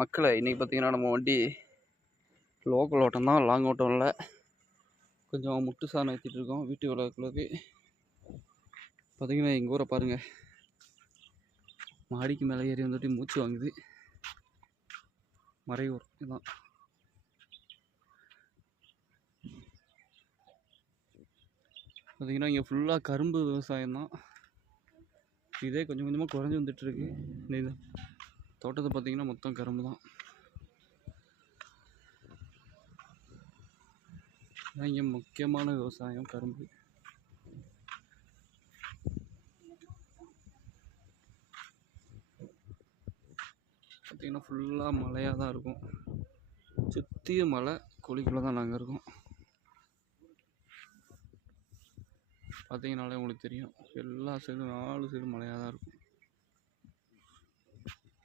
மக்களை இன்றைக்கி பார்த்திங்கன்னா நம்ம வண்டி லோக்கல் ஓட்டம் தான், லாங் ஓட்டம் இல்லை. கொஞ்சம் முட்டு சாணம் ஏற்றிட்டு இருக்கோம் வீட்டு விளக்குள்ளது. பார்த்திங்கன்னா எங்கள் ஊரை பாருங்கள், மாடிக்கு மேலே ஏறி வந்துட்டு மூச்சு வாங்குது. மறையூர் இதுதான். பார்த்திங்கன்னா இங்கே ஃபுல்லாக கரும்பு விவசாயம் தான். இதே கொஞ்சம் கொஞ்சமாக குறைஞ்சி வந்துட்டுருக்கு. இந்த தோட்டத்தை பார்த்திங்கன்னா மொத்தம் கரும்பு தான். இங்கே முக்கியமான விவசாயம் கரும்பு. பார்த்திங்கன்னா ஃபுல்லாக மழையாக தான் இருக்கும். சுற்றிய மலை, குழிக்குள்ளே தான் நாங்கள் இருக்கோம். பார்த்தீங்கன்னாலே உங்களுக்கு தெரியும், எல்லா சைடும் 4 சைடும் மழையாக தான் இருக்கும்.